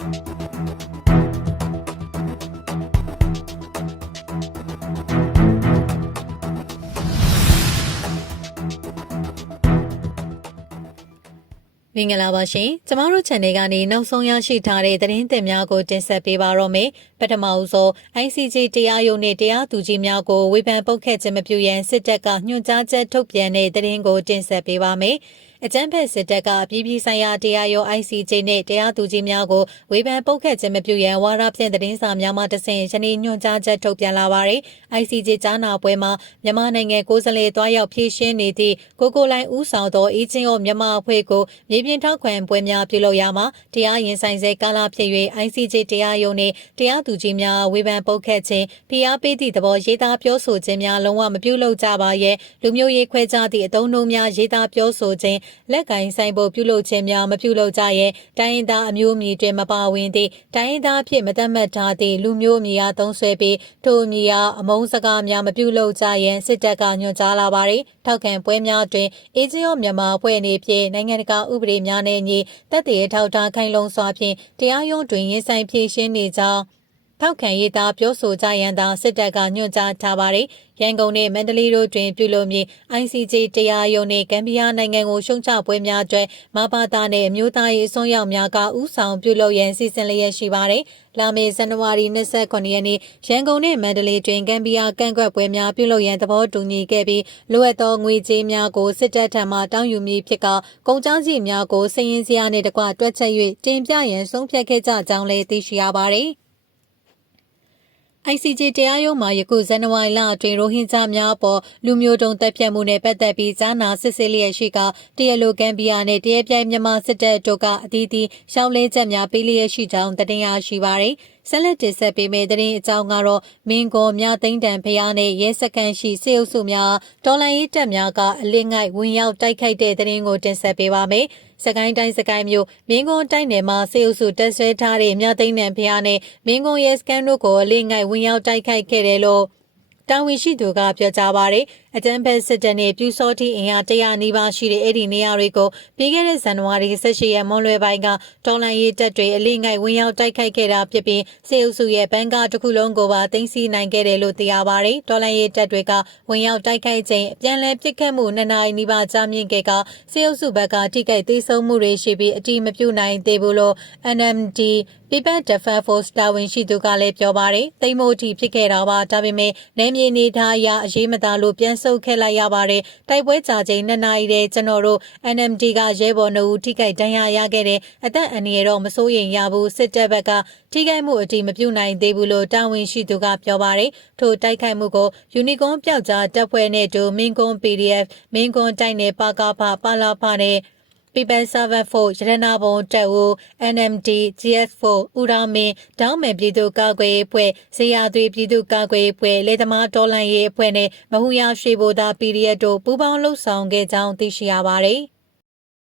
မင်္ဂလာပါရှင်ကျမတို့ channel ကနေနောက်ဆုံးရရှိထားတဲ့သတင်းသစ်များကိုတင်ဆက်ပေးပါတော့မယ်ပထမဦးဆုံး ICJ တရားရုံးနဲ့တရားသူကြီးများကိုဝေဖန်ပုတ်ခတ်ခြင်းမပြုရန်စစ်တပ်ကညွှန်ကြားချက်ထုတ်ပြန်တဲ့သတင်းကိုတင်ဆက်ပေးပါမယ်အကြမ်းဖက်စစ်တပ်ကအပြည်ပြည်ဆိုင်ရာတရားရုံး ICJ နဲ့တရားသူကြီးများကိုဝေဖန်ပုတ်ခတ်ခြင်းမပြုရန်ဝါဒဖြန့်သတင်းစာများမှတဆင့်ယနေ့ညွှန်ကြားချက်ထုတ်ပြန်လာပါတယ် ICJ ကြားနာပွဲမှာမြန်မာနိုင်ငံကိုယ်စားလှယ်တွားရောက်ဖြည့်ရှင်းနေသည့်ကိုလိုင်းဦးဆောင်သောအေဂျင့်ရောမြန်မာအဖွဲ့ကိုမြေပြင်ထောက်ခံပွဲများပြုလုပ်ရမှာတရားရင်ဆိုင်စေကာလဖြစ်၍ ICJ တရားရုံးနှင့်တရားသူကြီးများဝေဖန်ပုတ်ခတ်ခြင်းဖိအားပေးသည့်သဘောရေးသားပြောဆိုခြင်းများလုံးဝမပြုလုပ်ကြပါရဲ့လူမျိုးရေးခွဲခြားသည့်အသုံးအနှုန်းများရေးသားပြောဆိုခြင်းလက်ကင်ဆိုင်ဖို့ပြုလုပ်ခြင်းများမပြုလုပ်ကြရဲ့တိုင်းရင်းသားအမျိုးအမည်တွင်မပါဝင်သည့်တိုင်းရင်းသားဖြစ်မသတ်မှတ်ထားသည့်လူမျိုးအမည်အားသုံးဆွဲပြီးထိုအမည်အားအမုန်းစကားများမပြုလုပ်ကြရန်စစ်တပ်ကညွှန်ကြားလာပါသည်ထောက်ခံပွဲများတွင်အေဂျင့်ရောမြန်မာအဖွဲ့အနေဖြင့်နိုင်ငံတကာဥပဒေများနဲ့အညီတပ်တည်ထောက်ထားခိုင်လုံစွာဖြင့်တရားရုံးတွင်ရင်ဆိုင်ဖြည့်ရှင်းနေကြောင်းထောက်ခံရေးသားပြောဆိုကြရန်သာစစ်တပ်ကညွှန်ကြားထားပါတယ်ရန်ကုန်နှင့်မန္တလေးတို့တွင်ပြုလုပ်မည့် ICJ တရားရုံးနှင့်ဂမ်ဘီယာနိုင်ငံကိုရှုံချပွဲများအတွက်မဘာသာနှင့်အမျိုးသားရေးအစွန်းရောက်များကဥဆောင်ပြုလုပ်ရန်စီစဉ်လျက်ရှိပါတယ်။လာမည့်ဇန်နဝါရီ29ရက်နေ့ရန်ကုန်နှင့်မန္တလေးတွင်ဂမ်ဘီယာကန့်ကွက်ပွဲများပြုလုပ်ရန်သဘောတူညီခဲ့ပြီးလိုအပ်သောငွေကြေးများကိုစစ်တပ်ထံမှတောင်းယူမည်ဖြစ်ကကုန်ကျစရိတ်များကိုစည်ရင်းစရာနှင့်တကွတွက်ချက်၍တင်ပြရန်ဆုံးဖြတ်ခဲ့ကြကြောင်းလည်းသိရှိရပါတယ်။ ICJ တရားရုံးမှာယခုဇန်နဝါရီလအတွင်းရိုဟင်ဂျာများအပေါ်လူမျိုးတုံးတပ်ဖြတ်မှုနဲ့ပတ်သက်ပြီးကြားနာစစ်ဆေးလျက်ရှိကတရားလိုဂမ်ဘီယာနဲ့တရားပြိုင်မြန်မာစစ်တပ်တို့ကအသီးသီးရှောက်လဲချက်များပေးလျက်ရှိကြောင်းတင်ရရှိပါသည်ဆက်လက်တင်ဆက်ပေးမယ့်သတင်းအကြောင်းကတော့မင်းကောမြသိန်းတန်ဖျားနဲ့ရဲစခန်းရှိစေအုပ်စုများတော်လိုင်းရေးတပ်များကအလစ်ငိုက်ဝင်ရောက်တိုက်ခိုက်တဲ့သတင်းကိုတင်ဆက်ပေးပါမယ်။စကိုင်းတိုင်းစကိုင်းမြို့မင်းကွန်းတိုက်နယ်မှာစေအုပ်စုတပ်ဆွဲထားတဲ့မြသိန်းတန်ဖျားနဲ့မင်းကွန်းရဲစခန်းတို့ကိုအလစ်ငိုက်ဝင်ရောက်တိုက်ခိုက်ခဲ့တယ်လို့တာဝန်ရှိသူကပြောကြားပါတယ်။အကြမ်းဖက်စစ်တပ်နဲ့ပြူစောတိအင်အား100နီးပါးရှိတဲ့အဲ့ဒီနေရာတွေကိုပြီးခဲ့တဲ့ဇန်နဝါရီ18ရက်မွန်းလွဲပိုင်းကတော်လန်ရေးတပ်တွေအလေးငိုက်ဝင်ရောက်တိုက်ခိုက်ခဲ့တာဖြစ်ပြီးစေအုပ်စုရဲ့ဘန်ကာတစ်ခုလုံးကိုပါသိမ်းဆည်းနိုင်ခဲ့တယ်လို့သိရပါတယ်။တော်လန်ရေးတပ်တွေကဝင်ရောက်တိုက်ခိုက်ချိန်အပြန်အလှန်ပစ်ခတ်မှု2နာရီနီးပါးကြာမြင့်ခဲ့ကစေအုပ်စုဘက်ကထိခိုက်သေးဆုံးမှုတွေရှိပြီးအတိမပြုနိုင်သေးဘူးလို့ NMD People Defense Force တာဝန်ရှိသူကလည်းပြောပါတယ်။သိမ်းမို့ထိဖြစ်ခဲ့တာပါဒါပေမဲ့နယ်မြေနေထားအရအရေးမသာလို့ပြန်ဆုတ်ခဲ့လိုက်ရပါတယ်။တိုက်ပွဲကြာချိန်2နာရီတည်းကျွန်တော်တို့ NMD ကရဲဘော်2ဦးထိခိုက်ဒဏ်ရာရခဲ့တဲ့အသက်အန္တရာယ်တော့မစိုးရိမ်ရဘူးစစ်တပ်ဘက်ကထိခိုက်မှုအတိမပြုနိုင်သေးဘူးလို့တာဝန်ရှိသူကပြောပါတယ်။ထိုတိုက်ခိုက်မှုကိုယူနီကွန်ပျောက်ကြားတပ်ဖွဲ့နဲ့တူမင်းကွန် PDF မင်းကွန်တိုက်နယ်ပကဖပလာဖနဲ့ People Servant Force ရတနာဘုံတပ်ဦး NMD GS4 ဦးရောင်မင်းဒေါင်းမယ်ပြည်သူ့ကာကွယ်ရေးအဖွဲ့ဇေယျသွေးပြည်သူ့ကာကွယ်ရေးအဖွဲ့လေသမားတော်လှန်ရေးအဖွဲ့နဲ့မဟူရရွှေဘိုသာ PDF တို့ပူးပေါင်းလှုပ်ဆောင်ခဲ့ကြောင်းသိရှိရပါတယ်။